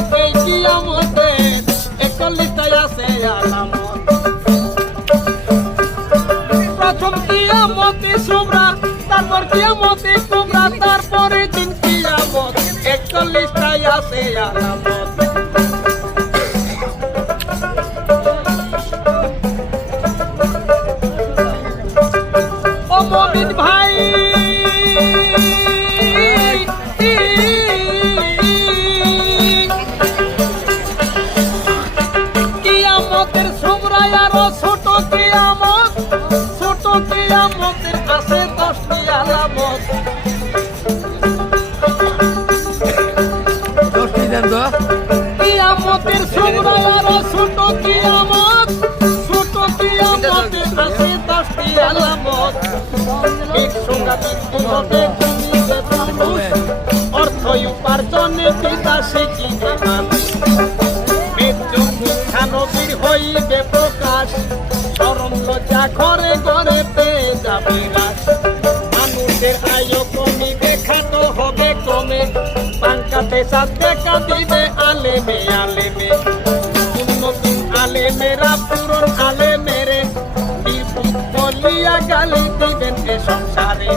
আলামত এই কিয়ামতের 41টায় আছে আলামত। প্রথম কিয়ামতে সুগরা, তারপর কিয়ামতে কুবরা, তারপরে দিন কিয়ামত 41টায় আছে আলামত। ও মুমিন ভাই কিয়ামতের সুগরা আরো ছোট কিয়ামত, ছোট কিয়ামতের আছে 10টি আলামত। 10টি দেন তো। কিয়ামতের সুগরা আরো ছোট কিয়ামত, ছোট কিয়ামতের আছে 10টি আলামত। এক সংখ্যা বৃদ্ধি হবে, কমিবে পুরুষ, অর্থ উপার্জনে পিতা শিখিবে মানুষ। মৃত্যু শিক্ষানবীর হইবে প্রকাশ, চরম লজ্জা ঘরে ঘরে পেয়ে যাবে রাস। মানুষের আয়ু কমিবে, খাটো হবে কমে, পাঙ্কা পেশা দেখা দিবে আলেমে আলেমে। উন্নতি আলেমেরা পূরণ আলেমেরে, বীরপুর বলিয়া গালি দিবেন এ সংসারে।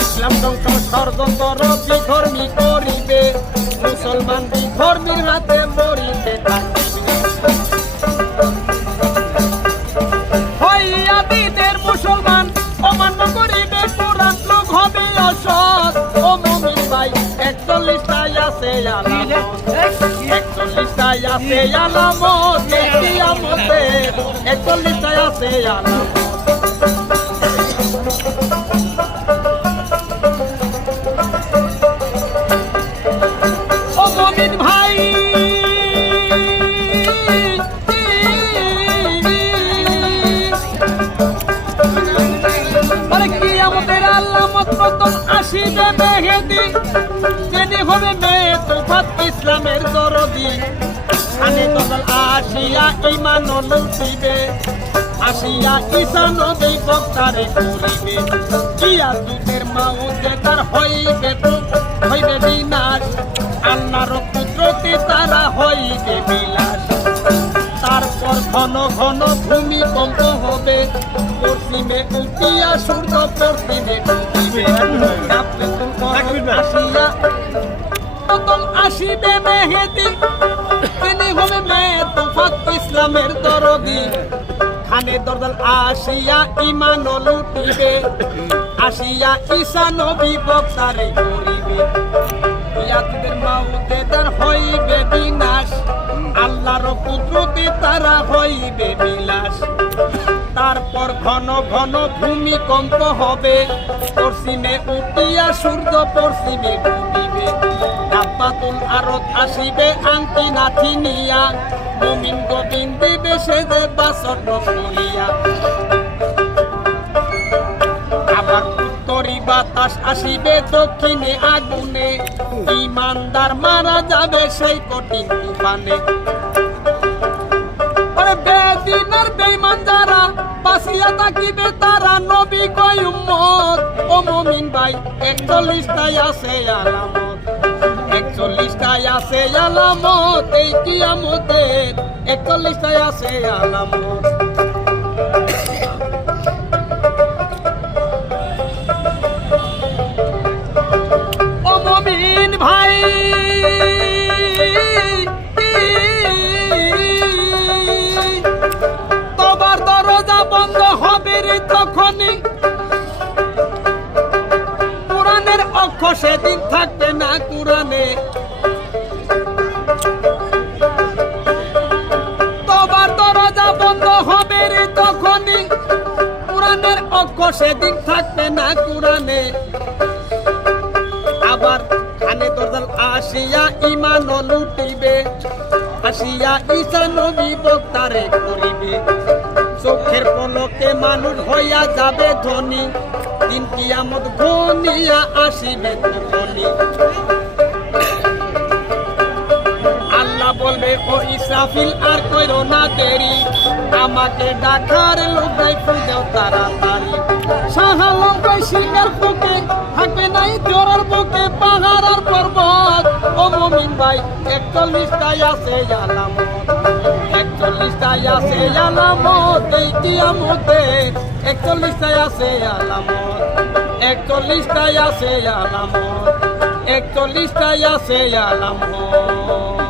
ইসলাম ধ্বংস ষড়যন্ত্র বিধর্মী করিবে, মুসলমান বিধর্মীর হাতে মরিতে থাকিবে। হইয়া দিনের মুসলমান অমান্য করিবে কোরআন, লোক হবে অসৎ। ও মুমিন ভাই 41টায় আছে আলামত, 41টায় আছে আলামত এই কিয়ামতের, 41টায় আছে আলামত। ও মুমিন ভাই আরে কিয়ামতের আলামত প্রথম আসিবে মেহেদী, যিনি হবে মেয়ে তোফাত ইসলামের দরদি। খানে দল আসিয়া ঈমান লুটিবে, আসিয়া ঈসা নবী বক্তারে করিবে। কিয়ামতের মাউতে তার হইবে বিনাশ, আল্লাহর কুদরতে তারা হইবে বিলাস। তারপর ঘন ঘন ভূমিকম্প হবে, পশ্চিমে উঠিয়া সূর্য পশ্চিমে ডুবিবে। আসিয়া তখন আসিবে মেহেদী, তিনি হবে মেয়ে তোফাত ইসলামের দরদি। খানে দরদাল আসিয়া ঈমান লুটিবে, আসিয়া ঈসা নবী বক্তারে করিবে। ইয়াদের মাউতে তার হইবে বিনাশ, আল্লাহর কুদরতে তারা হইবে বিলাস। তারপর ঘন ঘন ভূমিকম্প হবে, পশ্চিমে উঠিয়া সূর্য পশ্চিমে ডুবিবে। দাব্বাতুল আরত আসিবে আংটি নাথি নিয়া, মুমিন গোবিন্দ দিবে সে যে বাসর বলিয়া। আবার উত্তরি বাতাস আসিবে দক্ষিণে আগুনে, ইমানদার মারা যাবে সেই কঠিন তুফানে। বেদিন আর বেঈমান যারা বাঁচিয়া থাকিবে তারা নবী কয় উম্মত। ও মুমিন ভাই 41টায় আছে আলামত, 41টায় আছে আলামত এই কিয়ামতের, 41টায় আছে আলামত। ও মুমিন ভাই তোমার দরজা বন্ধ হবে রে তখনই, কোরআনের অক্ষর সেদিন থাকবে না কোরআনে। তোমার দরজা বন্ধ হবে রে তখনই, কোরআনের অক্ষর সেদিন থাকবে না কোরআনে। আবার খানে দরজাল আসিয়া ঈমান লুটিবে, আসিয়া ঈসা নবী বক্তারে করিবে। চোখের পলকে মানুষ হইয়া যাবে ধনী, দিন কিয়ামত ঘনিয়া আসিবে তখনই। আল্লাহ বলবে ও ইসরাফিল আর কইরো না দেরি, আমাকে ডাকার লোকাই ফুদেও তাড়াতাড়ি। সাহালম কই সিংহের বুকে থাকবে নাই জোরার বুকে, পাহাড় আর পর্বত ও মুমিন ভাই 41টাই আছে আলামত, 41টাই আছে আলামত এই কিয়ামতে, 41টাই আছে আলামত, 41টাই আছে আলামত, 41টাই আছে আলামত।